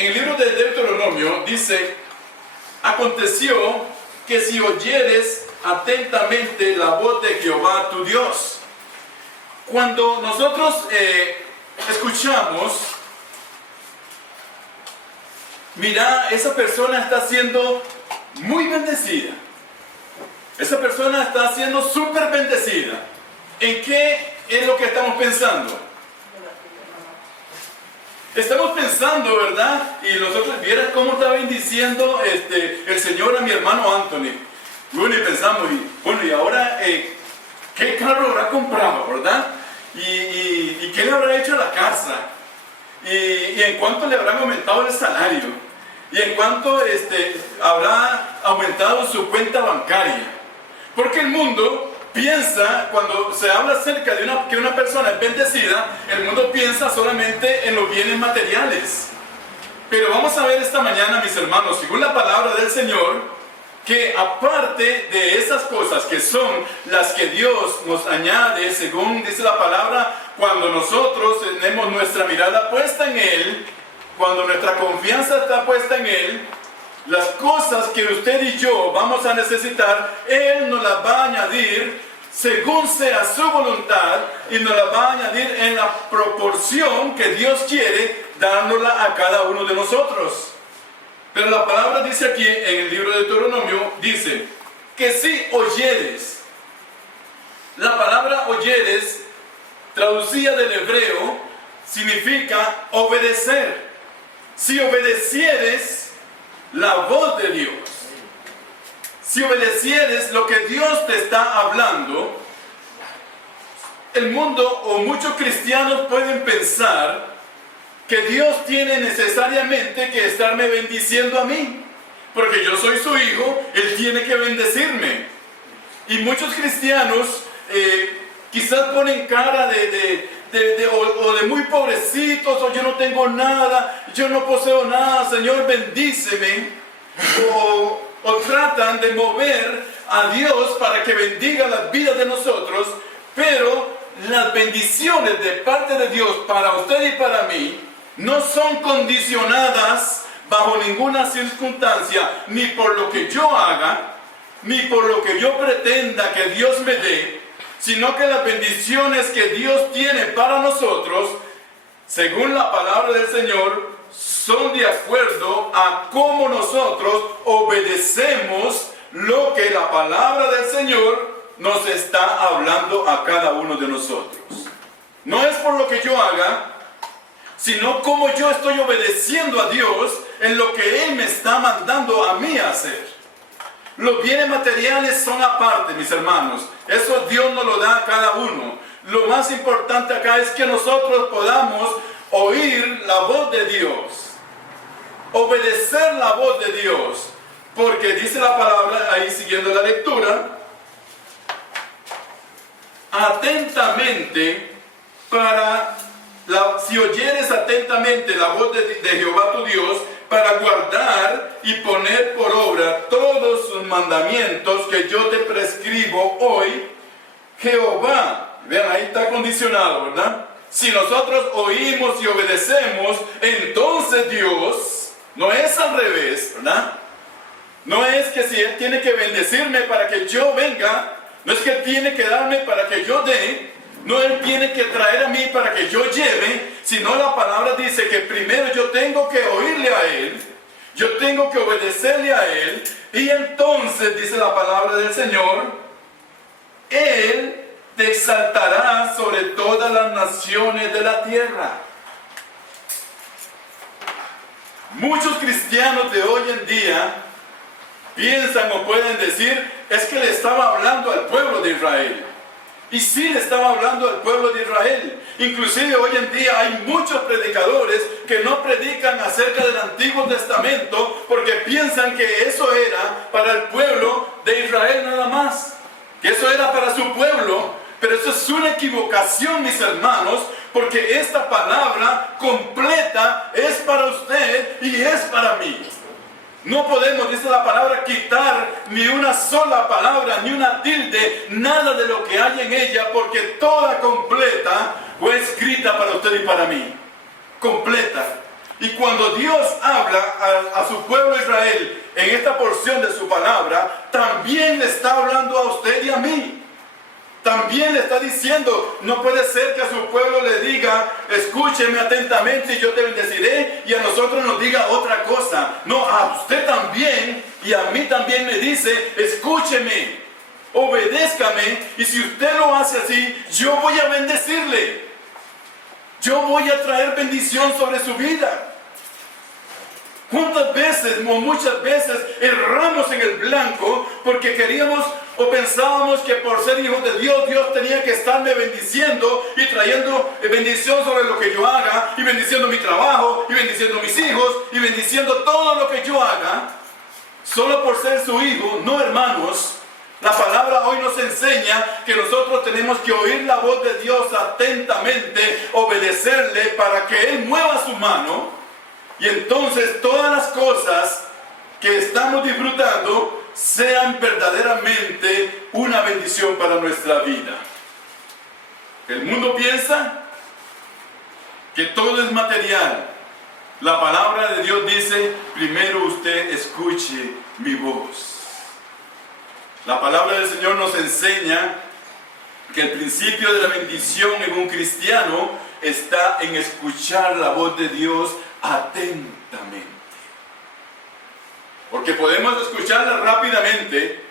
En el libro de Deuteronomio dice: aconteció que si oyeres atentamente la voz de Jehová tu Dios. Cuando nosotros escuchamos, mira, esa persona está siendo muy bendecida. Esa persona está siendo súper bendecida. ¿En qué es lo que estamos pensando? Estamos pensando, ¿verdad? Y nosotros vieras cómo está bendiciendo el Señor a mi hermano Anthony. Bueno, y pensamos, y ahora, ¿qué carro habrá comprado, verdad? ¿Y qué le habrá hecho a la casa? ¿Y en cuánto le habrán aumentado el salario? ¿Y en cuánto habrá aumentado su cuenta bancaria? Porque el mundo piensa, cuando se habla acerca de que una persona es bendecida, el mundo piensa solamente en los bienes materiales. Pero vamos a ver esta mañana, mis hermanos, según la palabra del Señor, que aparte de esas cosas que son las que Dios nos añade, según dice la palabra, cuando nosotros tenemos nuestra mirada puesta en Él, cuando nuestra confianza está puesta en Él, las cosas que usted y yo vamos a necesitar, Él nos las va a añadir según sea su voluntad, y nos las va a añadir en la proporción que Dios quiere, dándola a cada uno de nosotros. Pero la palabra dice aquí en el libro de Deuteronomio, dice que si oyeres. La palabra oyeres, traducida del hebreo, significa obedecer. Si obedecieres la voz de Dios, si obedecieres lo que Dios te está hablando, el mundo o muchos cristianos pueden pensar que Dios tiene necesariamente que estarme bendiciendo a mí, porque yo soy su hijo, Él tiene que bendecirme. Y muchos cristianos quizás ponen cara de muy pobrecitos, o yo no tengo nada, yo no poseo nada, Señor, bendíceme, o tratan de mover a Dios para que bendiga las vidas de nosotros, pero las bendiciones de parte de Dios para usted y para mí no son condicionadas bajo ninguna circunstancia, ni por lo que yo haga, ni por lo que yo pretenda que Dios me dé, sino que las bendiciones que Dios tiene para nosotros, según la palabra del Señor, son de acuerdo a cómo nosotros obedecemos lo que la palabra del Señor nos está hablando a cada uno de nosotros. No es por lo que yo haga, sino cómo yo estoy obedeciendo a Dios en lo que Él me está mandando a mí a hacer. Los bienes materiales son aparte, mis hermanos. Eso Dios nos lo da a cada uno. Lo más importante acá es que nosotros podamos oír la voz de Dios, obedecer la voz de Dios, porque dice la palabra, ahí siguiendo la lectura, atentamente si oyeres atentamente la voz de Jehová tu Dios, para guardar y poner por obra todos sus mandamientos que yo te prescribo hoy, Jehová, vean, ahí está condicionado, ¿verdad? Si nosotros oímos y obedecemos, entonces Dios, no es al revés, ¿verdad? No es que si Él tiene que bendecirme para que yo venga, no es que Él tiene que darme para que yo dé, no Él tiene que traer a mí para que yo lleve, sino la palabra dice que primero yo tengo que oírle a Él, yo tengo que obedecerle a Él, y entonces dice la palabra del Señor, Él te exaltará sobre todas las naciones de la tierra. Muchos cristianos de hoy en día piensan o pueden decir, es que le estaba hablando al pueblo de Israel. Y sí le estaba hablando al pueblo de Israel. Inclusive hoy en día hay muchos predicadores que no predican acerca del Antiguo Testamento porque piensan que eso era para el pueblo de Israel nada más, que eso era para su pueblo. Pero eso es una equivocación, mis hermanos, porque esta palabra completa es para usted y es para mí. No podemos, dice la palabra, quitar ni una sola palabra, ni una tilde, nada de lo que hay en ella, porque toda completa fue escrita para usted y para mí. Completa. Y cuando Dios habla a su pueblo Israel en esta porción de su palabra, también le está hablando a usted y a mí. También le está diciendo, no puede ser que a su pueblo le diga, escúcheme atentamente y yo te bendeciré, y a nosotros nos diga otra cosa. No, a usted también y a mí también me dice, escúcheme, obedézcame, y si usted lo hace así, yo voy a bendecirle. Yo voy a traer bendición sobre su vida. ¿Cuántas veces o muchas veces erramos en el blanco porque queríamos o pensábamos que por ser hijos de Dios, Dios tenía que estarme bendiciendo y trayendo bendición sobre lo que yo haga, y bendiciendo mi trabajo, y bendiciendo mis hijos, y bendiciendo todo lo que yo haga, solo por ser su hijo? No, hermanos. La palabra hoy nos enseña que nosotros tenemos que oír la voz de Dios atentamente, obedecerle para que Él mueva su mano, y entonces todas las cosas que estamos disfrutando sean verdaderamente una bendición para nuestra vida. El mundo piensa que todo es material. La palabra de Dios dice, primero usted escuche mi voz. La palabra del Señor nos enseña que el principio de la bendición en un cristiano está en escuchar la voz de Dios atentamente. Porque podemos escucharla rápidamente,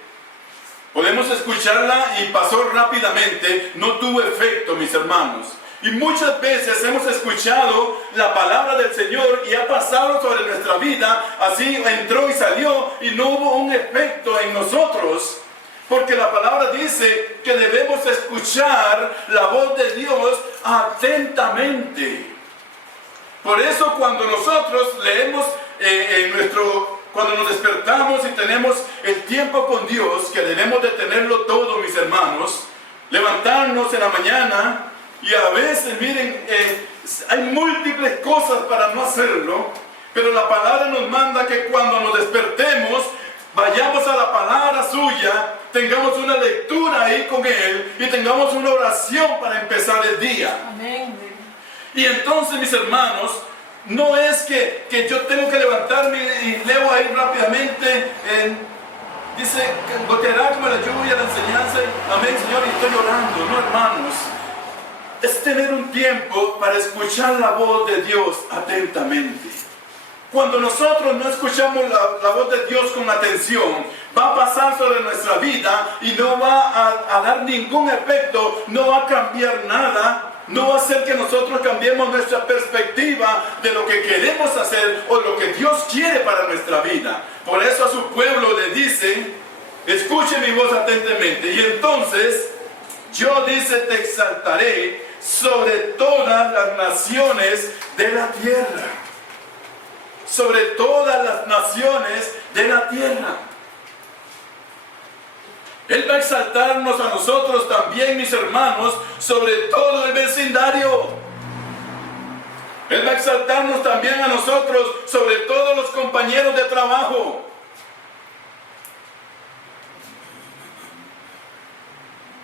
podemos escucharla y pasó rápidamente, no tuvo efecto, mis hermanos. Y muchas veces hemos escuchado la palabra del Señor y ha pasado sobre nuestra vida, así entró y salió y no hubo un efecto en nosotros. Porque la palabra dice que debemos escuchar la voz de Dios atentamente. Por eso cuando nosotros leemos cuando nos despertamos y tenemos el tiempo con Dios, que debemos de tenerlo todo, mis hermanos, levantarnos en la mañana, y a veces, miren, hay múltiples cosas para no hacerlo, pero la palabra nos manda que cuando nos despertemos, vayamos a la palabra suya, tengamos una lectura ahí con Él y tengamos una oración para empezar el día. Amén. Y entonces, mis hermanos, no es que yo tengo que levantarme y leo ahí rápidamente, dice, goteará como la lluvia la enseñanza, amén, Señor, y estoy orando. No, hermanos, es tener un tiempo para escuchar la voz de Dios atentamente. Cuando nosotros no escuchamos la voz de Dios con atención, va a pasar sobre nuestra vida y no va a dar ningún efecto, no va a cambiar nada, no va a hacer que nosotros cambiemos nuestra perspectiva de lo que queremos hacer o lo que Dios quiere para nuestra vida. Por eso a su pueblo le dice, escuche mi voz atentamente, y entonces yo, dice, te exaltaré sobre todas las naciones de la tierra. Sobre todas las naciones de la tierra. Él va a exaltarnos a nosotros también, mis hermanos, sobre todo el vecindario. Él va a exaltarnos también a nosotros sobre todos los compañeros de trabajo.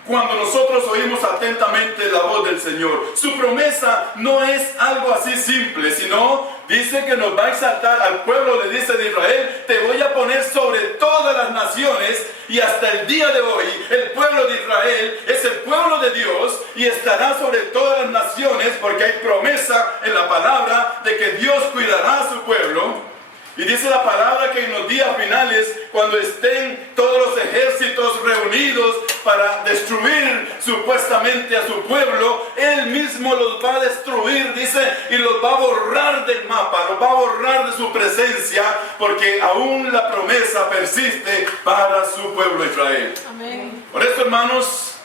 Cuando nosotros oímos atentamente la voz del Señor, su promesa no es algo así simple, sino dice que nos va a exaltar al pueblo, le dice de Israel, te voy a poner sobre todas las naciones, y hasta el día de hoy el pueblo de Israel es el pueblo de Dios y estará sobre todas las naciones, porque hay promesa en la palabra de que Dios cuidará a su pueblo. Y dice la palabra que en los días finales, cuando estén todos los ejércitos reunidos para destruir supuestamente a su pueblo, Él mismo los va a destruir, dice, y los va a borrar del mapa, los va a borrar de su presencia, porque aún la promesa persiste para su pueblo Israel. Amén. Por eso, hermanos,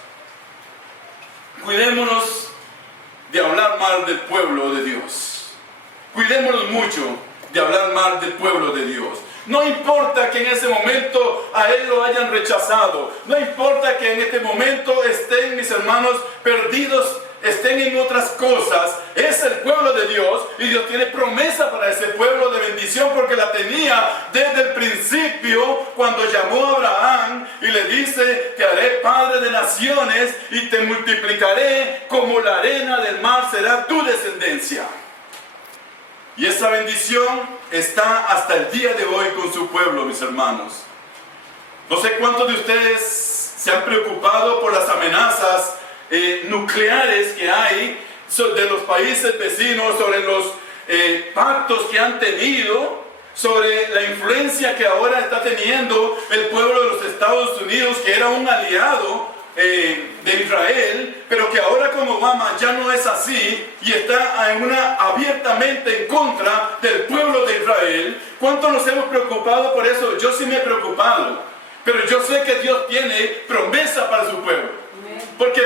cuidémonos de hablar mal del pueblo de Dios. Cuidémonos mucho de hablar mal del pueblo de Dios. No importa que en ese momento a Él lo hayan rechazado. No importa que en este momento estén, mis hermanos, perdidos, estén en otras cosas. Es el pueblo de Dios y Dios tiene promesa para ese pueblo de bendición, porque la tenía desde el principio cuando llamó a Abraham y le dice, te haré padre de naciones y te multiplicaré como la arena del mar será tu descendencia. Y esa bendición está hasta el día de hoy con su pueblo, mis hermanos. No sé cuántos de ustedes se han preocupado por las amenazas nucleares que hay de los países vecinos, sobre los pactos que han tenido, sobre la influencia que ahora está teniendo el pueblo de los Estados Unidos, que era un aliado de Israel, pero que ahora con Obama ya no es así y está abiertamente en contra del pueblo de Israel. ¿Cuánto nos hemos preocupado por eso? Yo sí me he preocupado, pero yo sé que Dios tiene promesa para su pueblo, porque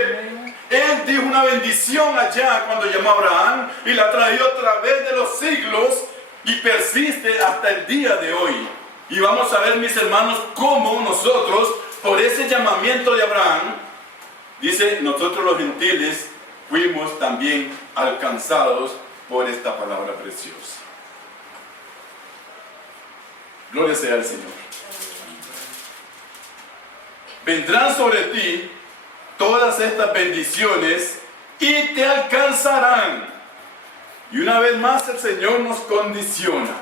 Él dijo una bendición allá cuando llamó a Abraham y la trajo a través de los siglos y persiste hasta el día de hoy. Y vamos a ver, mis hermanos, cómo nosotros, por ese llamamiento de Abraham, dice, nosotros los gentiles fuimos también alcanzados por esta palabra preciosa. Gloria sea al Señor. Vendrán sobre ti todas estas bendiciones y te alcanzarán. Y una vez más el Señor nos condiciona.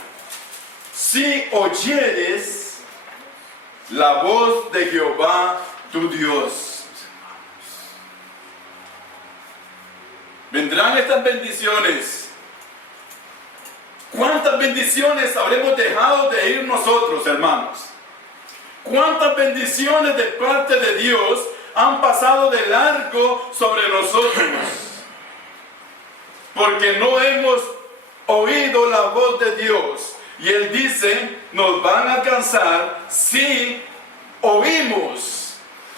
Si oyeres la voz de Jehová tu Dios. Vendrán estas bendiciones. ¿Cuántas bendiciones habremos dejado de ir nosotros, hermanos? ¿Cuántas bendiciones de parte de Dios han pasado de largo sobre nosotros? Porque no hemos oído la voz de Dios. Y Él dice, nos van a alcanzar si oímos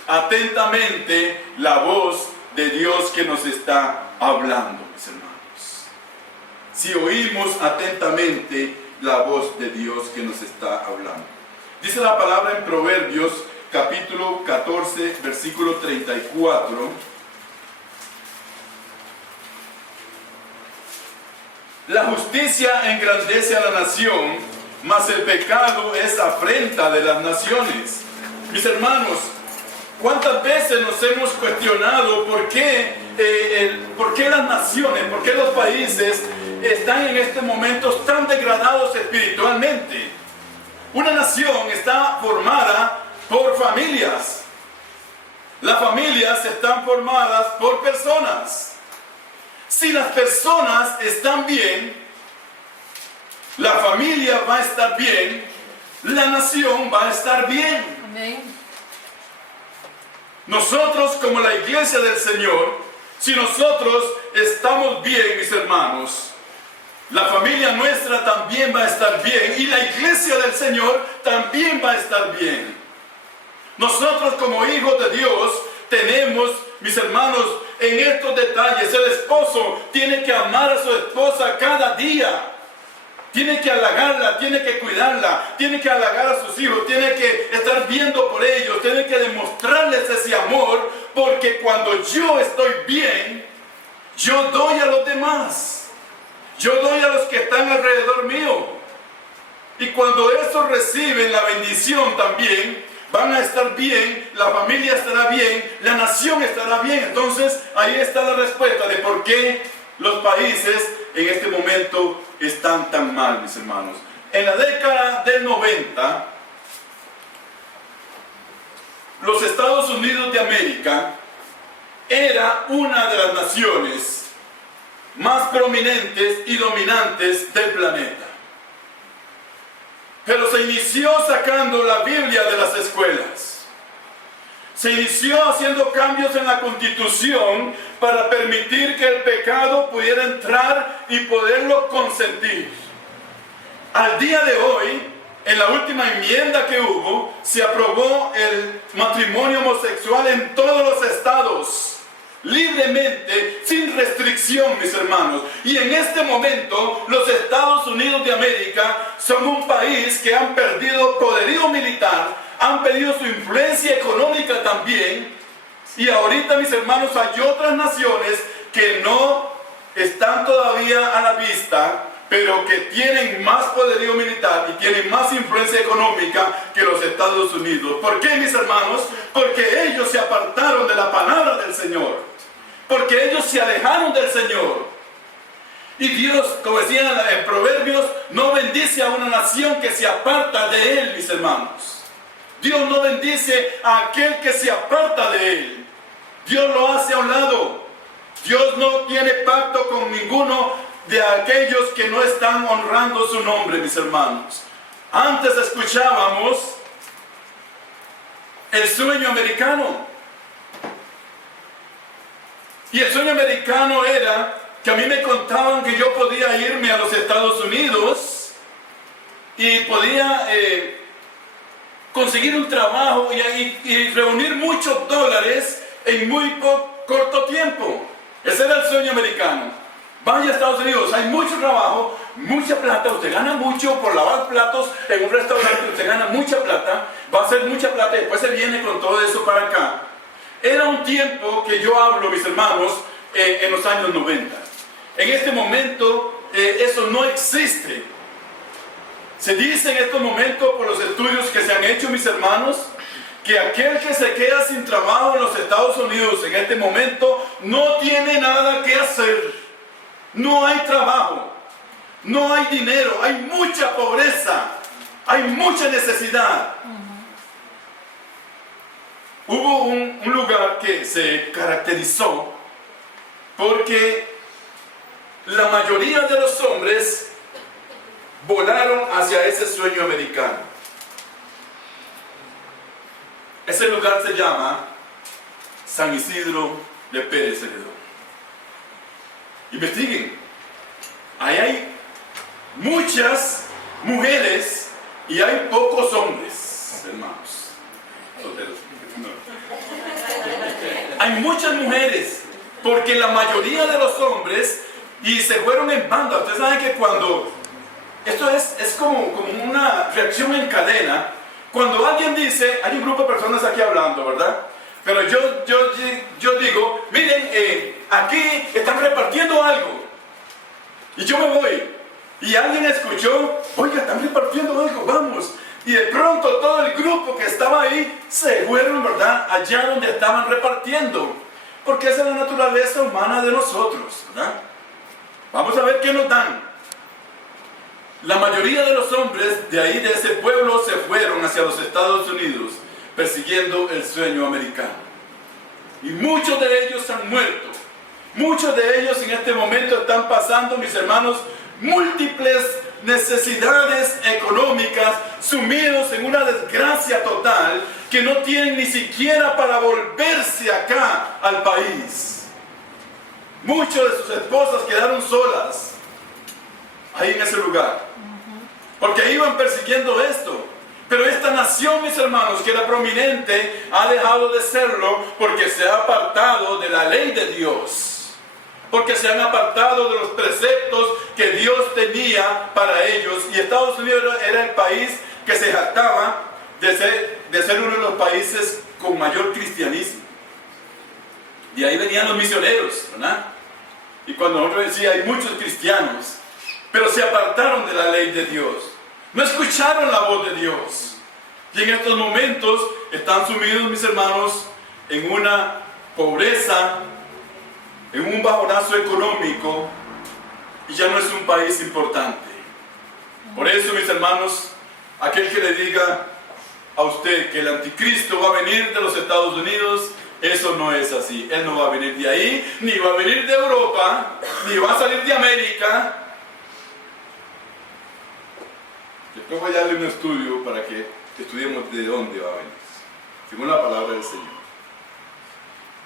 atentamente la voz de Dios que nos está hablando, mis hermanos. Si oímos atentamente la voz de Dios que nos está hablando. Dice la palabra en Proverbios, capítulo 14, versículo 34. La justicia engrandece a la nación, mas el pecado es afrenta de las naciones. Mis hermanos, ¿cuántas veces nos hemos cuestionado por qué las naciones, por qué los países están en estos momentos tan degradados espiritualmente? Una nación está formada por familias. Las familias están formadas por personas. Si las personas están bien, la familia va a estar bien, la nación va a estar bien. Amén. Nosotros como la iglesia del Señor, si nosotros estamos bien, mis hermanos, la familia nuestra también va a estar bien y la iglesia del Señor también va a estar bien. Nosotros como hijos de Dios tenemos, mis hermanos, en estos detalles. El esposo tiene que amar a su esposa cada día. Tiene que halagarla, tiene que cuidarla, tiene que halagar a sus hijos, tiene que estar viendo por ellos, tiene que demostrarles ese amor, porque cuando yo estoy bien, yo doy a los demás. Yo doy a los que están alrededor mío. Y cuando estos reciben la bendición también, van a estar bien, la familia estará bien, la nación estará bien. Entonces, ahí está la respuesta de por qué los países en este momento están tan mal, mis hermanos. En la década del 90, los Estados Unidos de América era una de las naciones más prominentes y dominantes del planeta. Pero se inició sacando la Biblia de las escuelas. Se inició haciendo cambios en la Constitución para permitir que el pecado pudiera entrar y poderlo consentir. Al día de hoy, en la última enmienda que hubo, se aprobó el matrimonio homosexual en todos los estados, libremente, sin restricción, mis hermanos. Y en este momento, los Estados Unidos de América son un país que han perdido poderío militar, han perdido su influencia económica también. Y ahorita, mis hermanos, hay otras naciones que no están todavía a la vista, pero que tienen más poderío militar y tienen más influencia económica que los Estados Unidos. ¿Por qué, mis hermanos? Porque ellos se apartaron de la palabra del Señor. Porque ellos se alejaron del Señor. Y Dios, como decía en Proverbios, no bendice a una nación que se aparta de Él, mis hermanos. Dios no bendice a aquel que se aparta de Él. Dios lo hace a un lado. Dios no tiene pacto con ninguno de aquellos que no están honrando su nombre, mis hermanos. Antes escuchábamos el sueño americano. Y el sueño americano era que a mí me contaban que yo podía irme a los Estados Unidos y podía conseguir un trabajo y reunir muchos dólares en muy corto tiempo. Ese era el sueño americano. Vaya a Estados Unidos, hay mucho trabajo, mucha plata, usted gana mucho por lavar platos en un restaurante, usted gana mucha plata, va a hacer mucha plata y después se viene con todo eso para acá. Era un tiempo que yo hablo, mis hermanos, en los años 90. En este momento eso no existe. Se dice en estos momentos por los estudios que se han hecho, mis hermanos, que aquel que se queda sin trabajo en los Estados Unidos en este momento no tiene nada que hacer. No hay trabajo, no hay dinero, hay mucha pobreza, hay mucha necesidad. Hubo un lugar que se caracterizó porque la mayoría de los hombres volaron hacia ese sueño americano. Ese lugar se llama San Isidro de Pérez Celedón. Investiguen. Ahí hay muchas mujeres y hay pocos hombres, hermanos. Solteros. No. Hay muchas mujeres, porque la mayoría de los hombres y se fueron en banda. Ustedes saben que cuando esto es como una reacción en cadena. Cuando alguien dice, hay un grupo de personas aquí hablando, ¿verdad? Pero yo digo, miren, aquí están repartiendo algo. Y yo me voy. Y alguien escuchó, oiga, están repartiendo algo, vamos. Y de pronto todo el grupo que estaba ahí se fueron, ¿verdad? Allá donde estaban repartiendo. Porque esa es la naturaleza humana de nosotros, ¿verdad? Vamos a ver qué nos dan. La mayoría de los hombres de ahí, de ese pueblo, se fueron hacia los Estados Unidos persiguiendo el sueño americano. Y muchos de ellos han muerto. Muchos de ellos en este momento están pasando, mis hermanos, múltiples necesidades económicas, sumidos en una desgracia total, que no tienen ni siquiera para volverse acá al país. Muchas de sus esposas quedaron solas ahí en ese lugar, porque iban persiguiendo esto. Pero esta nación, mis hermanos, que era prominente, ha dejado de serlo porque se ha apartado de la ley de Dios, porque se han apartado de los preceptos que Dios tenía para ellos. Y Estados Unidos era el país que se jactaba de ser uno de los países con mayor cristianismo. Y ahí venían los misioneros, ¿verdad? Y cuando nosotros decíamos, hay muchos cristianos, pero se apartaron de la ley de Dios. No escucharon la voz de Dios. Y en estos momentos están sumidos, mis hermanos, en una pobreza, en un bajonazo económico, y ya no es un país importante. Por eso, mis hermanos, aquel que le diga a usted que el anticristo va a venir de los Estados Unidos, eso no es así. Él no va a venir de ahí, ni va a venir de Europa, ni va a salir de América. Después voy a darle un estudio para que estudiemos de dónde va a venir, según la palabra del Señor.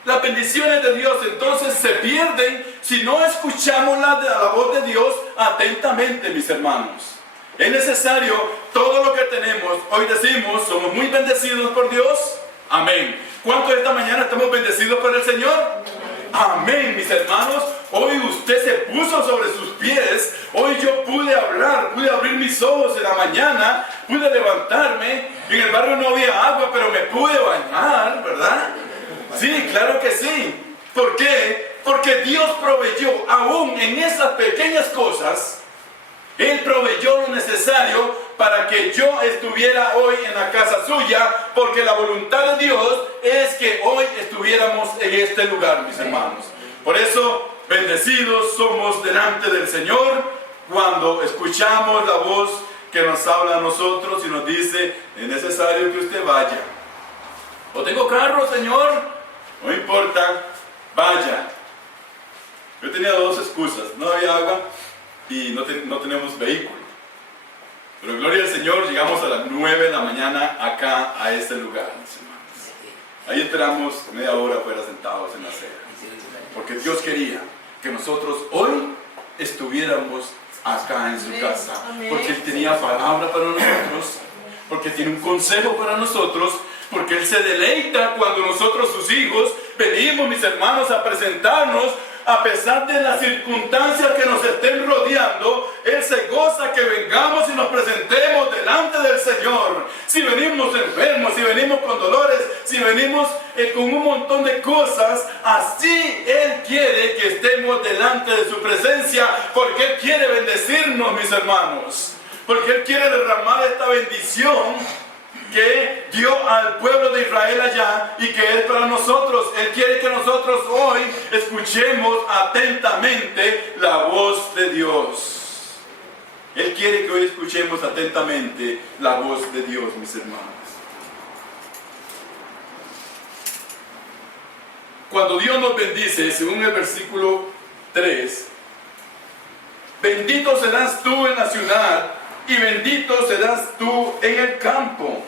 Las bendiciones de Dios entonces se pierden si no escuchamos la voz de Dios atentamente, mis hermanos. Es necesario todo lo que tenemos. Hoy decimos, somos muy bendecidos por Dios. Amén. ¿Cuántos esta mañana estamos bendecidos por el Señor? Amén, mis hermanos. Hoy usted se puso sobre sus pies. Hoy yo pude hablar, pude abrir mis ojos en la mañana, pude levantarme. En el barrio no había agua, pero me pude bañar, ¿verdad? Sí, claro que sí. ¿Por qué? Porque Dios proveyó, aún en esas pequeñas cosas, Él proveyó lo necesario para que yo estuviera hoy en la casa suya, porque la voluntad de Dios es que hoy estuviéramos en este lugar, mis hermanos. Por eso Bendecidos somos delante del Señor cuando escuchamos la voz que nos habla a nosotros y nos dice, es necesario que usted vaya. No tengo carro, Señor, no importa, vaya. Yo tenía dos excusas, no había agua y no tenemos vehículo. Pero gloria al Señor, llegamos a las 9 de la mañana acá a este lugar, mis hermanos. Ahí esperamos media hora fuera sentados en la acera. Porque Dios quería que nosotros hoy estuviéramos acá en su casa. Porque Él tenía palabra para nosotros, porque tiene un consejo para nosotros, porque Él se deleita cuando nosotros, sus hijos, venimos, mis hermanos, a presentarnos. A pesar de las circunstancias que nos estén rodeando, Él se goza que vengamos y nos presentemos delante del Señor. Si venimos enfermos, si venimos con dolores, si venimos con un montón de cosas, así Él quiere que estemos delante de su presencia, porque Él quiere bendecirnos, mis hermanos. Porque Él quiere derramar esta bendición que dio al pueblo de Israel allá y que es para nosotros. Él quiere que nosotros hoy escuchemos atentamente la voz de Dios. Él quiere que hoy escuchemos atentamente la voz de Dios, mis hermanos. Cuando Dios nos bendice, según el versículo 3, bendito serás tú en la ciudad y bendito serás tú en el campo.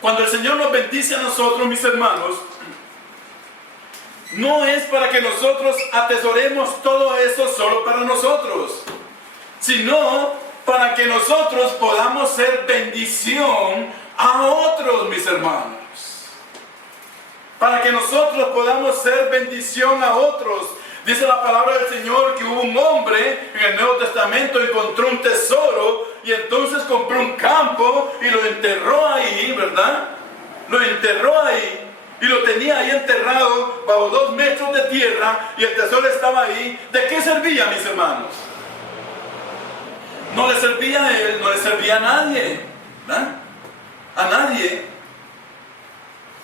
Cuando el Señor nos bendice a nosotros, mis hermanos, no es para que nosotros atesoremos todo eso solo para nosotros, sino para que nosotros podamos ser bendición a otros, mis hermanos. Para que nosotros podamos ser bendición a otros. Dice la palabra del Señor que hubo un hombre en el Nuevo Testamento, encontró un tesoro y entonces compró un campo y lo enterró ahí, ¿verdad? Lo enterró ahí y lo tenía ahí enterrado bajo 2 metros de tierra y el tesoro estaba ahí. ¿De qué servía, mis hermanos? No le servía a él, no le servía a nadie, ¿verdad? A nadie.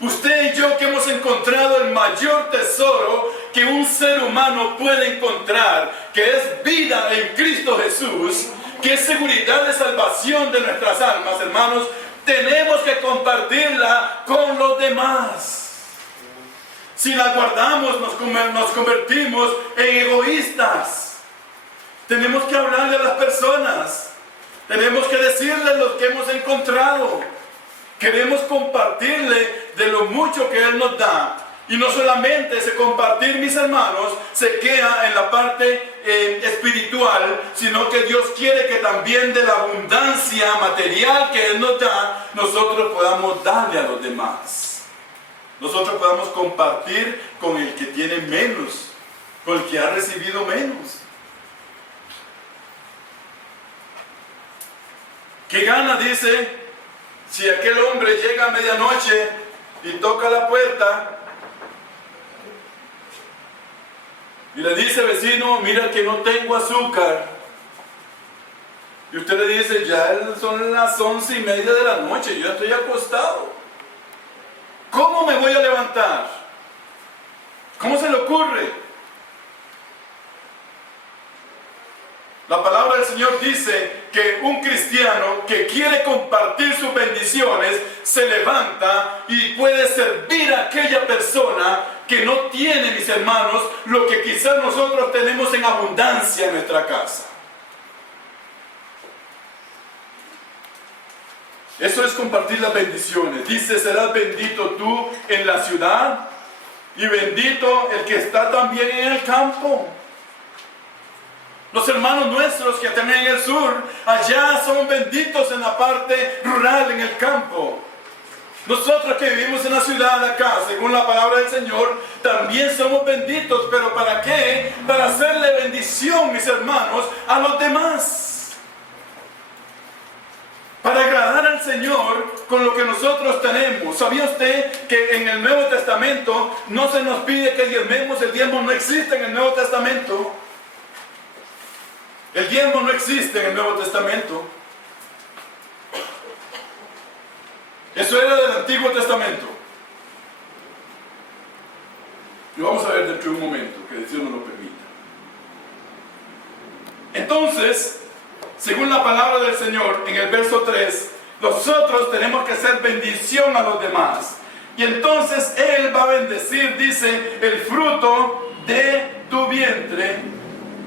Usted y yo que hemos encontrado el mayor tesoro que un ser humano puede encontrar, que es vida en Cristo Jesús, que es seguridad de salvación de nuestras almas, hermanos, tenemos que compartirla con los demás. Si la guardamos, nos convertimos en egoístas. Tenemos que hablarle a las personas, tenemos que decirles lo que hemos encontrado. Queremos compartirle de lo mucho que Él nos da. Y no solamente ese compartir, mis hermanos, se queda en la parte espiritual, sino que Dios quiere que también de la abundancia material que Él nos da, nosotros podamos darle a los demás. Nosotros podamos compartir con el que tiene menos, con el que ha recibido menos. ¿Qué gana? Dice, si aquel hombre llega a medianoche y toca la puerta y le dice, vecino, mira que no tengo azúcar, y usted le dice, ya son las 11:30 de la noche, yo ya estoy acostado, ¿cómo me voy a levantar? ¿Cómo se le ocurre? La palabra del Señor dice que un cristiano que quiere compartir sus bendiciones se levanta y puede servir a aquella persona que no tiene, mis hermanos, lo que quizás nosotros tenemos en abundancia en nuestra casa. Eso es compartir las bendiciones. Dice, serás bendito tú en la ciudad y bendito el que está también en el campo. Los hermanos nuestros que están en el sur, allá son benditos en la parte rural, en el campo. Nosotros que vivimos en la ciudad acá, según la palabra del Señor, también somos benditos. ¿Pero para qué? Para hacerle bendición, mis hermanos, a los demás. Para agradar al Señor con lo que nosotros tenemos. ¿Sabía usted que en el Nuevo Testamento no se nos pide que diezmemos? El diezmo no existe en el Nuevo Testamento. El diezmo no existe en el Nuevo Testamento. Eso era del Antiguo Testamento. Y vamos a ver dentro de un momento, que Dios nos lo permita. Entonces, según la palabra del Señor, en el verso 3, nosotros tenemos que ser bendición a los demás. Y entonces Él va a bendecir, dice, el fruto de tu vientre.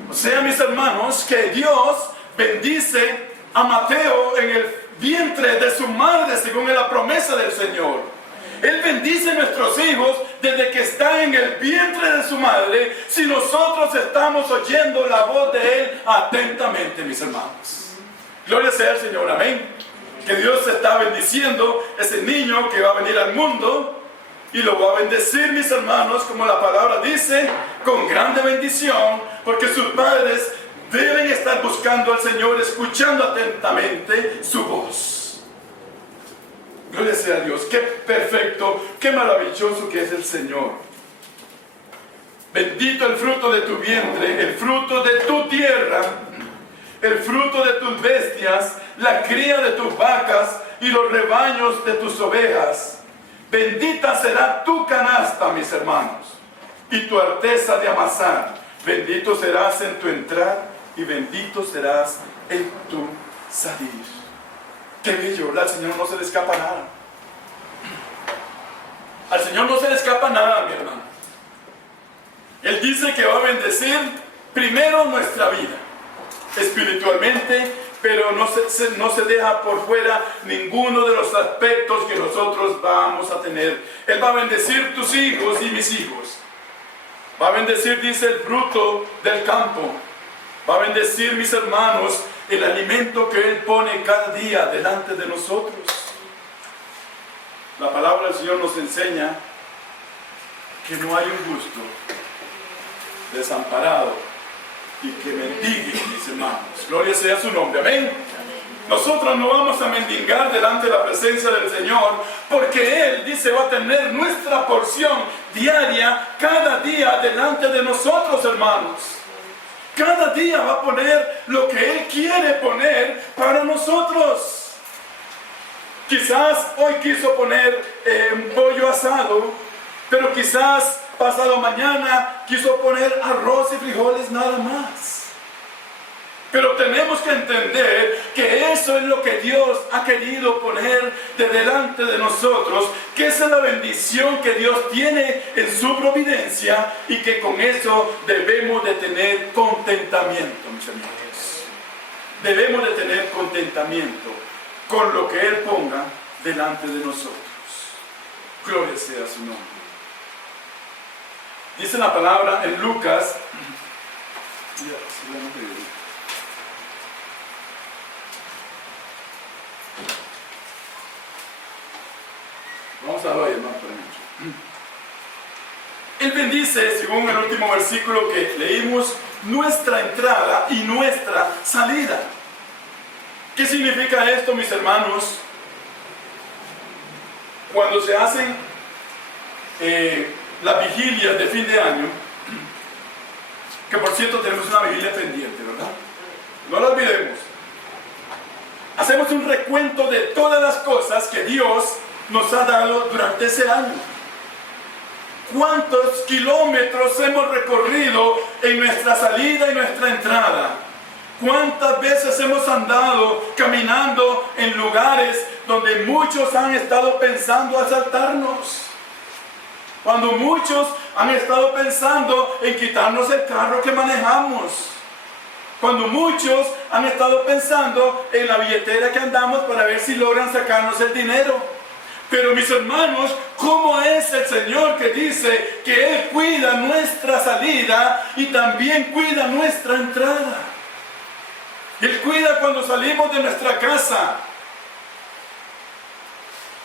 O sea, mis hermanos, que Dios bendice a Mateo en el vientre de su madre, según la promesa del Señor. Él bendice a nuestros hijos desde que están en el vientre de su madre, si nosotros estamos oyendo la voz de Él atentamente, mis hermanos. Gloria sea al Señor, amén. Que Dios está bendiciendo ese niño que va a venir al mundo y lo va a bendecir, mis hermanos, como la palabra dice, con grande bendición, porque sus padres deben estar buscando al Señor, escuchando atentamente su voz. Gloria sea a Dios. Qué perfecto, qué maravilloso que es el Señor. Bendito el fruto de tu vientre, el fruto de tu tierra, el fruto de tus bestias, la cría de tus vacas y los rebaños de tus ovejas. Bendita será tu canasta, mis hermanos, y tu arteza de amasar. Bendito serás en tu entrar y bendito serás en tu salir. Qué bello, ¿verdad? Al Señor no se le escapa nada. Al Señor no se le escapa nada, mi hermano. Él dice que va a bendecir primero nuestra vida, espiritualmente, pero no se deja por fuera ninguno de los aspectos que nosotros vamos a tener. Él va a bendecir tus hijos y mis hijos. Va a bendecir, dice, el fruto del campo. Va a bendecir, mis hermanos, el alimento que Él pone cada día delante de nosotros. La palabra del Señor nos enseña que no hay un justo desamparado y que mendigue, mis hermanos. Gloria sea su nombre, amén. Nosotros no vamos a mendigar delante de la presencia del Señor, porque Él dice va a tener nuestra porción diaria cada día delante de nosotros, hermanos. Cada día va a poner lo que Él quiere poner para nosotros. Quizás hoy quiso poner un pollo asado, pero quizás pasado mañana quiso poner arroz y frijoles nada más. Pero tenemos que entender que eso es lo que Dios ha querido poner de delante de nosotros, que esa es la bendición que Dios tiene en su providencia y que con eso debemos de tener contentamiento, mis hermanos. Debemos de tener contentamiento con lo que Él ponga delante de nosotros. Gloria sea su nombre. Dice la palabra en Lucas, vamos a verlo ahí, hermano, por mucho. Él bendice, según el último versículo que leímos, nuestra entrada y nuestra salida. ¿Qué significa esto, mis hermanos? Cuando se hacen las vigilias de fin de año, que por cierto tenemos una vigilia pendiente, ¿verdad? No la olvidemos. Hacemos un recuento de todas las cosas que Dios nos ha dado durante ese año. ¿Cuántos kilómetros hemos recorrido en nuestra salida y nuestra entrada? ¿Cuántas veces hemos andado caminando en lugares donde muchos han estado pensando asaltarnos? Cuando muchos han estado pensando en quitarnos el carro que manejamos. Cuando muchos han estado pensando en la billetera que andamos para ver si logran sacarnos el dinero. Pero mis hermanos, ¿cómo es el Señor que dice que Él cuida nuestra salida y también cuida nuestra entrada? Él cuida cuando salimos de nuestra casa.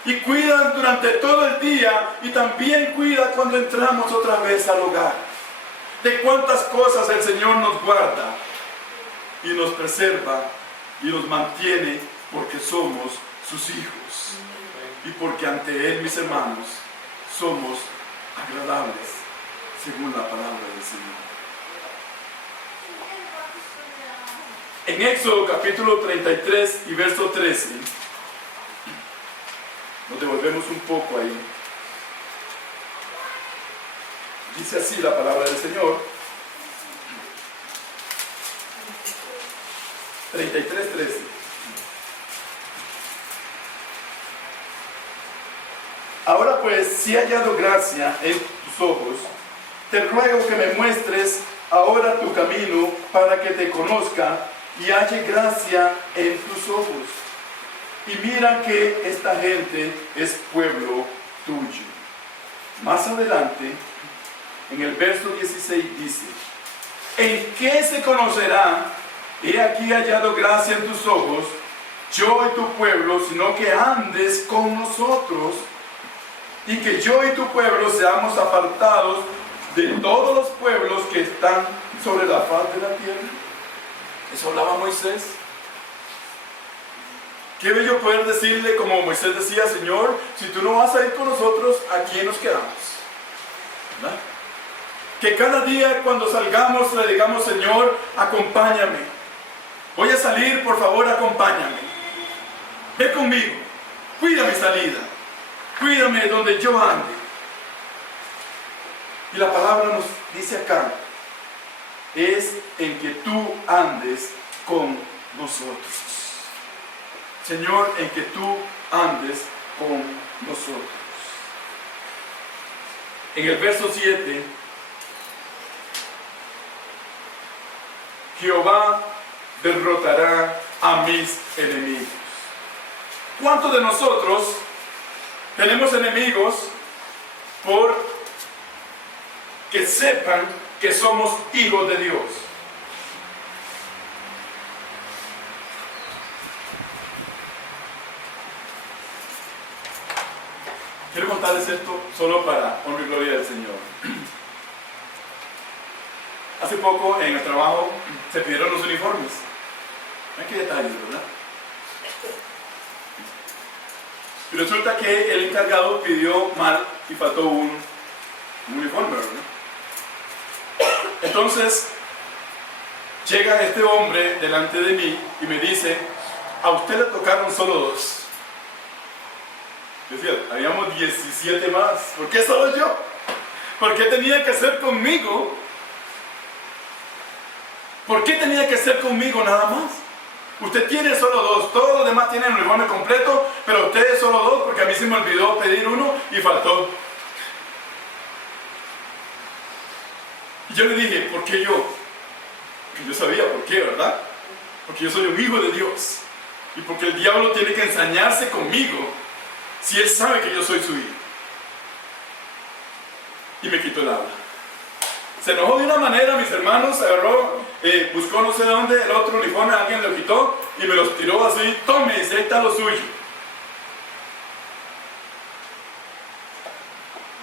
Y cuida durante todo el día y también cuida cuando entramos otra vez al hogar. De cuántas cosas el Señor nos guarda y nos preserva y nos mantiene porque somos sus hijos. Y porque ante Él, mis hermanos, somos agradables según la palabra del Señor. En Éxodo capítulo 33 y verso 13, nos devolvemos un poco ahí. Dice así la palabra del Señor. 33:13. Ahora pues, si he hallado gracia en tus ojos, te ruego que me muestres ahora tu camino para que te conozca y halle gracia en tus ojos. Y mira que esta gente es pueblo tuyo. Más adelante, en el verso 16 dice: ¿en qué se conocerá? He aquí hallado gracia en tus ojos, yo y tu pueblo, sino que andes con nosotros, y que yo y tu pueblo seamos apartados de todos los pueblos que están sobre la faz de la tierra. Eso hablaba Moisés. Qué bello poder decirle, como Moisés decía: Señor, si tú no vas a ir con nosotros, ¿a quién nos quedamos? ¿Verdad? Que cada día cuando salgamos le digamos: Señor, acompáñame. Voy a salir, por favor, acompáñame. Ve conmigo, cuida mi salida, cuídame donde yo ande. Y la palabra nos dice acá, es en que tú andes con nosotros. Señor, en que tú andes con nosotros. En el verso 7, Jehová derrotará a mis enemigos. ¿Cuántos de nosotros tenemos enemigos por que sepan que somos hijos de Dios? Quiero contarles esto solo para honra y gloria del Señor. Hace poco en el trabajo se pidieron los uniformes. Vean qué detalles, ¿verdad? Y resulta que el encargado pidió mal y faltó un uniforme, ¿verdad? Entonces llega este hombre delante de mí y me dice: a usted le tocaron solo 2. Decía, habíamos 17 más. ¿Por qué solo yo? ¿Por qué tenía que ser conmigo? ¿Por qué tenía que ser conmigo nada más? Usted tiene solo 2, todos los demás tienen el uniforme completo, pero usted es solo 2 porque a mí se me olvidó pedir uno y faltó. Y yo le dije: ¿por qué yo? Yo sabía por qué, ¿verdad? Porque yo soy un hijo de Dios. Y porque el diablo tiene que ensañarse conmigo si él sabe que yo soy su hijo. Y me quitó el habla. Se enojó de una manera, mis hermanos, se agarró, buscó no sé de dónde el otro uniforme, alguien lo quitó y me los tiró así: tome, dice, ahí está lo suyo.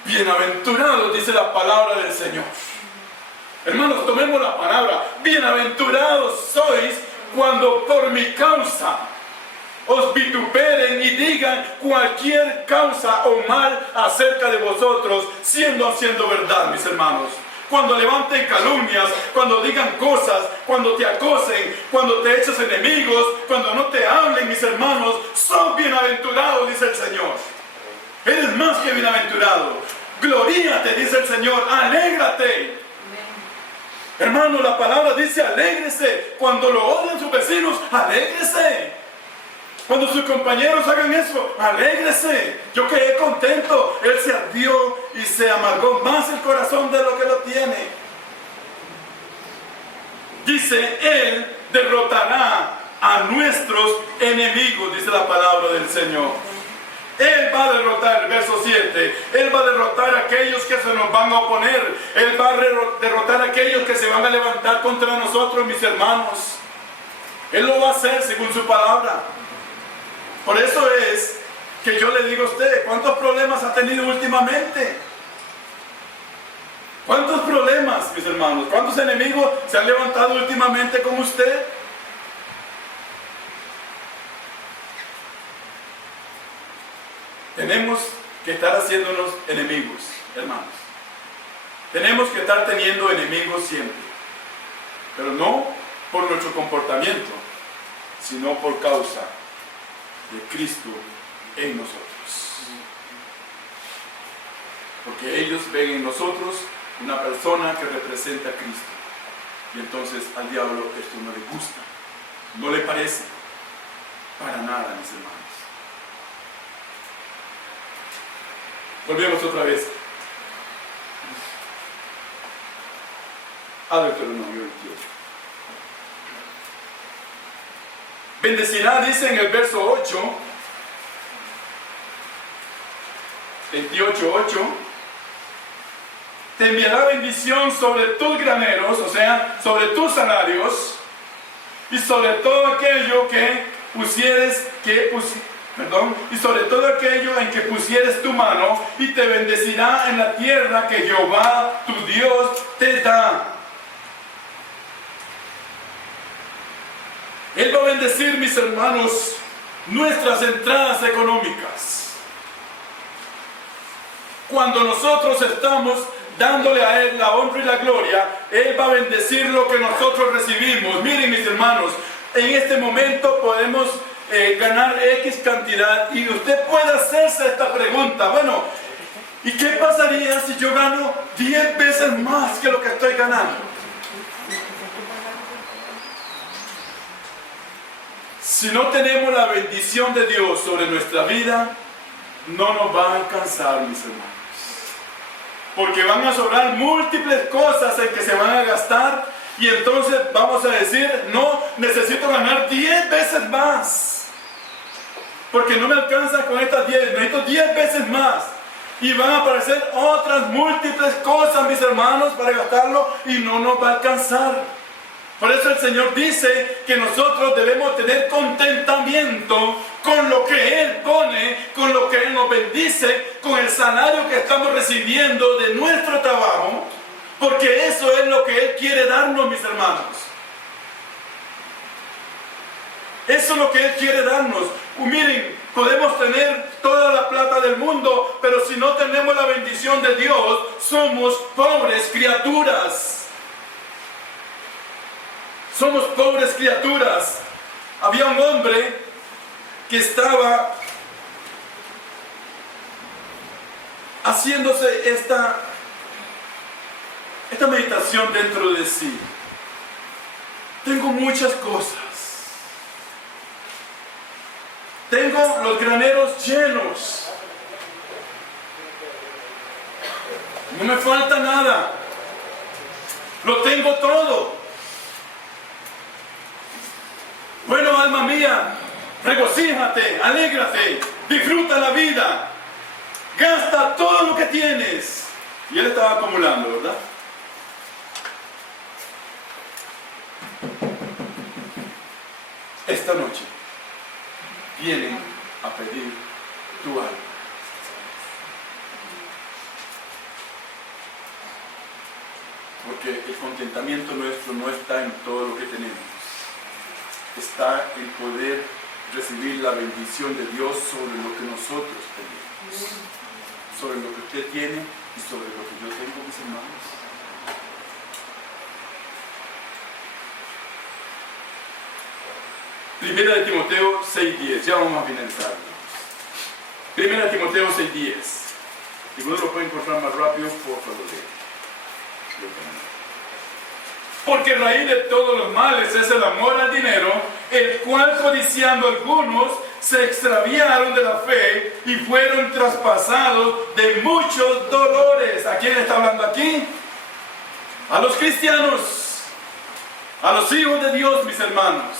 Bienaventurados, dice la palabra del Señor. Hermanos, tomemos la palabra. Bienaventurados sois cuando por mi causa os vituperen y digan cualquier causa o mal acerca de vosotros, siendo verdad, mis hermanos. Cuando levanten calumnias, cuando digan cosas, cuando te acosen, cuando te eches enemigos, cuando no te hablen, mis hermanos, son bienaventurados, dice el Señor. Eres más que bienaventurado. Gloríate, dice el Señor, alégrate. Hermano, la palabra dice: alégrese. Cuando lo odian sus vecinos, alégrese. Cuando sus compañeros hagan eso, alégrese. Yo quedé contento. Él se ardió y se amargó más el corazón de lo que lo tiene. Dice: Él derrotará a nuestros enemigos, dice la palabra del Señor. Él va a derrotar, verso 7, Él va a derrotar a aquellos que se nos van a oponer. Él va a derrotar a aquellos que se van a levantar contra nosotros, mis hermanos. Él lo va a hacer según su palabra. Por eso es que yo le digo a usted: ¿cuántos problemas ha tenido últimamente? ¿Cuántos problemas, mis hermanos? ¿Cuántos enemigos se han levantado últimamente con usted? Tenemos que estar haciéndonos enemigos, hermanos. Tenemos que estar teniendo enemigos siempre. Pero no por nuestro comportamiento, sino por causa de Cristo en nosotros. Porque ellos ven en nosotros una persona que representa a Cristo. Y entonces al diablo esto no le gusta, no le parece para nada, mis hermanos. Volvemos otra vez a Deuteronomio 28. Bendecirá, dice en el verso 8, 28:8, te enviará bendición sobre tus graneros, o sea, sobre tus salarios, y sobre todo aquello que pusieres, y sobre todo aquello en que pusieres tu mano, y te bendecirá en la tierra que Jehová tu Dios te da. Él va a bendecir, mis hermanos, nuestras entradas económicas. Cuando nosotros estamos dándole a Él la honra y la gloria, Él va a bendecir lo que nosotros recibimos. Miren, mis hermanos, en este momento podemos ganar X cantidad, y usted puede hacerse esta pregunta: bueno, ¿y qué pasaría si yo gano 10 veces más que lo que estoy ganando? Si no tenemos la bendición de Dios sobre nuestra vida, no nos va a alcanzar, mis hermanos. Porque van a sobrar múltiples cosas en que se van a gastar, y entonces vamos a decir: no, necesito ganar 10 veces más, porque no me alcanza con estas 10, necesito 10 veces más. Y van a aparecer otras múltiples cosas, mis hermanos, para gastarlo, y no nos va a alcanzar. Por eso el Señor dice que nosotros debemos tener contentamiento con lo que Él pone, con lo que Él nos bendice, con el salario que estamos recibiendo de nuestro trabajo, porque eso es lo que Él quiere darnos, mis hermanos. Eso es lo que Él quiere darnos. Miren, podemos tener toda la plata del mundo, pero si no tenemos la bendición de Dios, somos pobres criaturas. Somos pobres criaturas. Había un hombre que estaba haciéndose esta meditación dentro de sí. Tengo muchas cosas. Tengo los graneros llenos. No me falta nada. Lo tengo todo. Bueno, alma mía, regocíjate, alégrate, disfruta la vida, gasta todo lo que tienes. Y él estaba acumulando, ¿verdad? Esta noche vienen a pedir tu alma. Porque el contentamiento nuestro no está en todo lo que tenemos. Está en poder recibir la bendición de Dios sobre lo que nosotros tenemos, sobre lo que usted tiene y sobre lo que yo tengo, mis hermanos. Primera de Timoteo 6:10, ya vamos a finalizar. Primera de Timoteo 6:10. Si uno lo puede encontrar más rápido, por favor. Porque raíz de todos los males es el amor al dinero, el cual codiciando algunos se extraviaron de la fe y fueron traspasados de muchos dolores. ¿A quién está hablando aquí? A los cristianos, a los hijos de Dios, mis hermanos.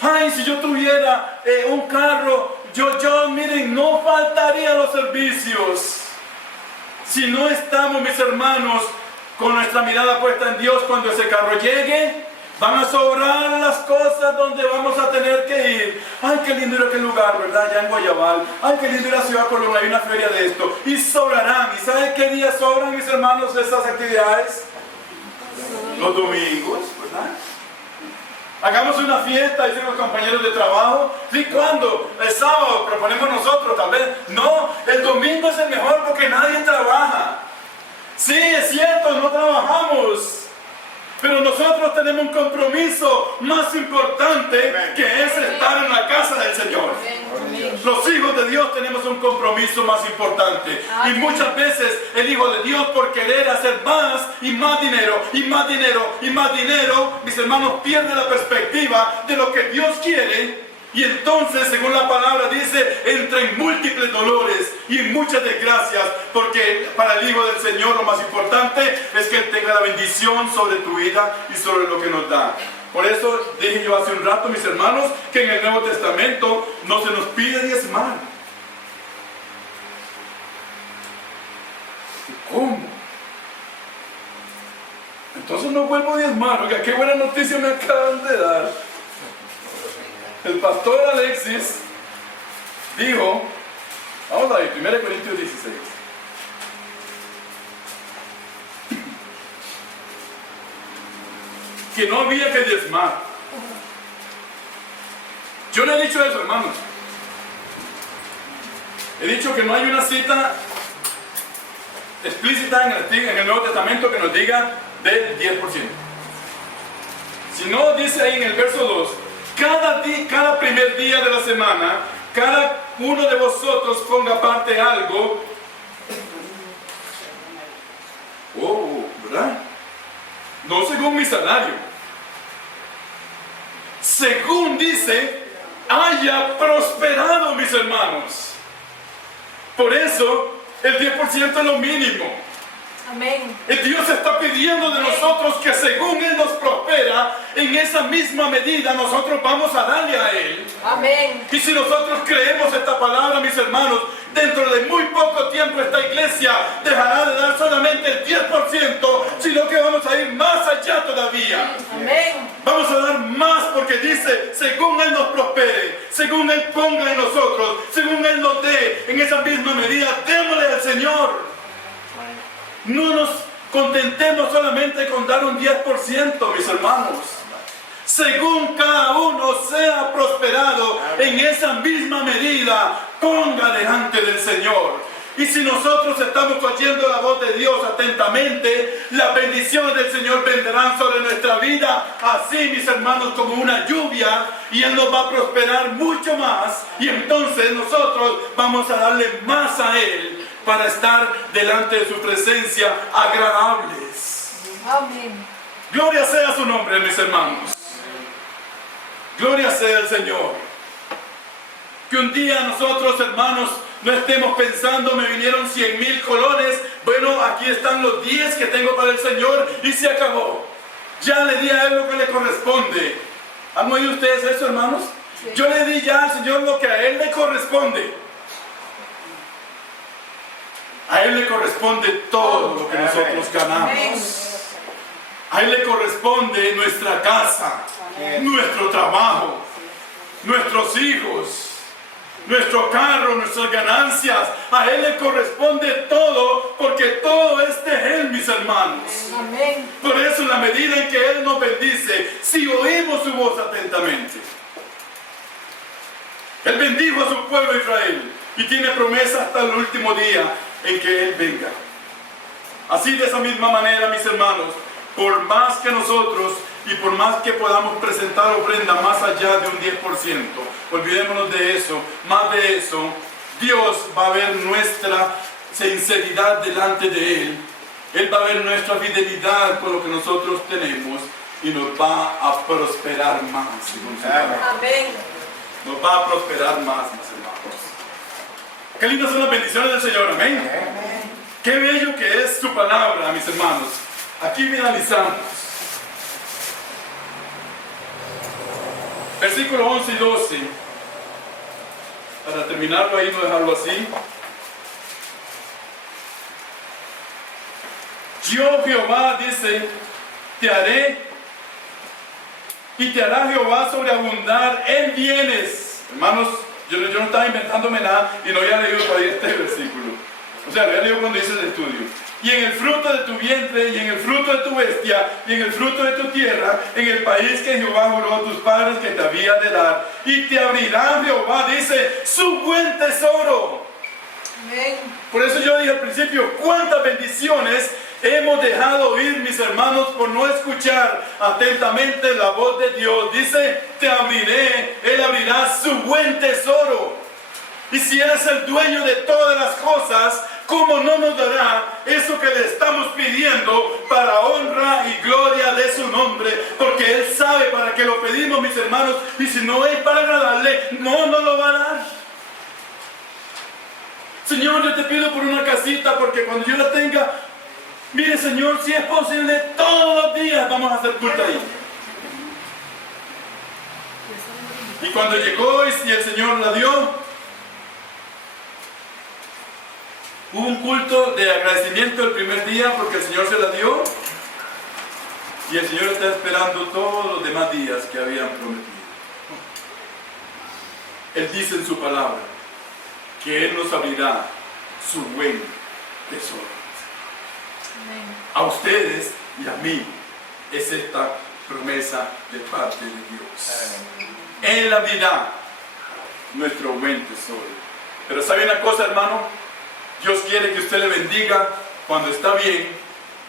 Ay, si yo tuviera un carro, yo miren, no faltaría los servicios. Si no estamos, mis hermanos, con nuestra mirada puesta en Dios, cuando ese carro llegue, van a sobrar las cosas donde vamos a tener que ir. Ay, qué lindo ir a aquel lugar, ¿verdad? Allá en Guayabal. Ay, qué lindo ir a Ciudad Colón, hay una feria de esto. Y sobrarán. ¿Y saben qué días sobran, mis hermanos, estas actividades? Los domingos, ¿verdad? Hagamos una fiesta, dicen los compañeros de trabajo. ¿Sí? ¿Cuándo? El sábado, proponemos nosotros, tal vez. No, el domingo es el mejor porque nadie trabaja. Sí, es cierto, no trabajamos, pero nosotros tenemos un compromiso más importante, que es estar en la casa del Señor. Amén. Los hijos de Dios tenemos un compromiso más importante. Amén. Y muchas veces el hijo de Dios, por querer hacer más y más dinero, y más dinero, y más dinero, mis hermanos, pierde la perspectiva de lo que Dios quiere. Y entonces, según la palabra dice, entra en múltiples dolores y en muchas desgracias, porque para el Hijo del Señor lo más importante es que Él tenga la bendición sobre tu vida y sobre lo que nos da. Por eso dije yo hace un rato, mis hermanos, que en el Nuevo Testamento no se nos pide diezmar. ¿Cómo? Entonces no vuelvo a diezmar. Oiga, qué buena noticia me acaban de dar. El pastor Alexis dijo, vamos a ver, 1 Corintios 16. Que no había que diezmar. Yo no he dicho eso, hermanos. He dicho que no hay una cita explícita en el Nuevo Testamento que nos diga del 10%. Si no, dice ahí en el verso 2, cada primer día de la semana, cada uno de vosotros ponga aparte algo. ¿Verdad? No según mi salario. Según dice, haya prosperado, mis hermanos. Por eso, el 10% es lo mínimo. Amén. Dios está pidiendo de nosotros que según Él nos prospera, en esa misma medida nosotros vamos a darle a Él. Amén. Y si nosotros creemos esta palabra, mis hermanos, dentro de muy poco tiempo esta iglesia dejará de dar solamente el 10%, sino que vamos a ir más allá todavía. Amén. Vamos a dar más porque dice, según Él nos prospere, según Él ponga en nosotros, según Él nos dé, en esa misma medida, démosle al Señor. No nos contentemos solamente con dar un 10%, mis hermanos. Según cada uno sea prosperado, en esa misma medida, ponga delante del Señor. Y si nosotros estamos oyendo la voz de Dios atentamente, las bendiciones del Señor vendrán sobre nuestra vida, así, mis hermanos, como una lluvia, y Él nos va a prosperar mucho más. Y entonces nosotros vamos a darle más a Él, para estar delante de su presencia agradables. Amén. Gloria sea su nombre, mis hermanos. Gloria sea el Señor. Que un día nosotros, hermanos, no estemos pensando, me vinieron 100,000 colones, bueno, aquí están los 10 que tengo para el Señor y se acabó. Ya le di a Él lo que le corresponde. ¿Han oído ustedes eso, hermanos? Sí. Yo le di ya al Señor lo que a Él le corresponde. A Él le corresponde todo lo que nosotros ganamos. A Él le corresponde nuestra casa, nuestro trabajo, nuestros hijos, nuestro carro, nuestras ganancias. A Él le corresponde todo, porque todo es de Él, mis hermanos. Amén. Por eso, en la medida en que Él nos bendice, si oímos su voz atentamente. Él bendijo a su pueblo Israel y tiene promesa hasta el último día en que Él venga. Así, de esa misma manera, mis hermanos, por más que nosotros y por más que podamos presentar ofrenda más allá de un 10%, olvidémonos de eso, más de eso, Dios va a ver nuestra sinceridad delante de Él. Él va a ver nuestra fidelidad con lo que nosotros tenemos y nos va a prosperar más. Amén. Nos va a prosperar más, mis hermanos. Qué lindas son las bendiciones del Señor, amén. Amén. Qué bello que es su palabra, mis hermanos. Aquí finalizamos. Versículos 11 y 12. Para terminarlo ahí, no dejarlo así. Yo, Jehová, dice, te haré y te hará Jehová sobreabundar en bienes. Hermanos, yo no estaba inventándome nada y no había leído todavía este versículo. O sea, lo había leído cuando hice el estudio. Y en el fruto de tu vientre, y en el fruto de tu bestia, y en el fruto de tu tierra, en el país que Jehová juró a tus padres que te había de dar. Y te abrirá Jehová, dice, su buen tesoro. Amén. Por eso yo dije al principio, cuántas bendiciones hemos dejado oír, mis hermanos, por no escuchar atentamente la voz de Dios. Dice, te abriré, Él abrirá su buen tesoro. Y si Él es el dueño de todas las cosas, ¿cómo no nos dará eso que le estamos pidiendo para honra y gloria de su nombre? Porque Él sabe para qué lo pedimos, mis hermanos, y si no es para agradarle, no nos lo va a dar. Señor, yo te pido por una casita, porque cuando yo la tenga, mire, Señor, si es posible, todos los días vamos a hacer culto ahí. Y cuando llegó y el Señor la dio, hubo un culto de agradecimiento el primer día porque el Señor se la dio, y el Señor está esperando todos los demás días que habían prometido. Él dice en su palabra que Él nos abrirá su buen tesoro. Amén. A ustedes y a mí es esta promesa de parte de Dios. Él abrirá nuestro buen tesoro. Pero ¿sabe una cosa, hermano? Dios quiere que usted le bendiga cuando está bien,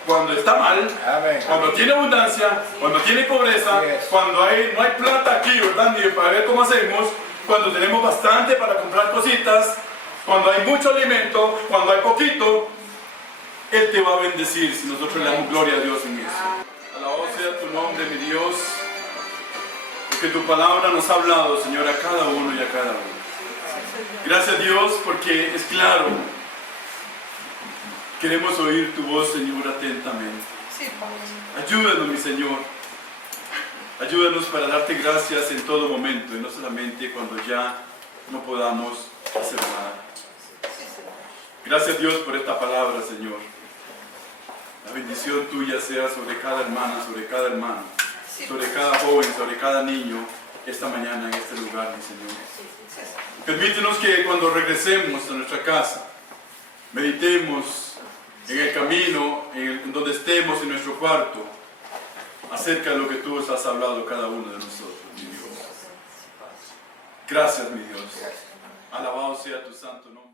cuando está mal, Amén. cuando tiene abundancia, cuando tiene pobreza, Yes. cuando no hay plata aquí, ¿verdad? Ni para ver cómo hacemos, cuando tenemos bastante para comprar cositas, cuando hay mucho alimento, cuando hay poquito. Él te va a bendecir si nosotros le damos gloria a Dios en eso. Alabado sea tu nombre, mi Dios, porque tu palabra nos ha hablado, Señor, a cada uno y a cada uno. Gracias, Dios, porque es claro. Queremos oír tu voz, Señor, atentamente. Sí, Padre. Ayúdanos, mi Señor. Ayúdanos para darte gracias en todo momento y no solamente cuando ya no podamos hacer nada. Sí, Señor. Gracias, Dios, por esta palabra, Señor. La bendición tuya sea sobre cada hermana, sobre cada hermano, Sí, sobre cada joven, sobre cada niño esta mañana en este lugar, mi Señor. sí, sí. Permítenos que cuando regresemos a nuestra casa, meditemos en el camino, en donde estemos, en nuestro cuarto, acerca de lo que tú nos has hablado cada uno de nosotros, mi Dios. Gracias, mi Dios. Alabado sea tu santo nombre.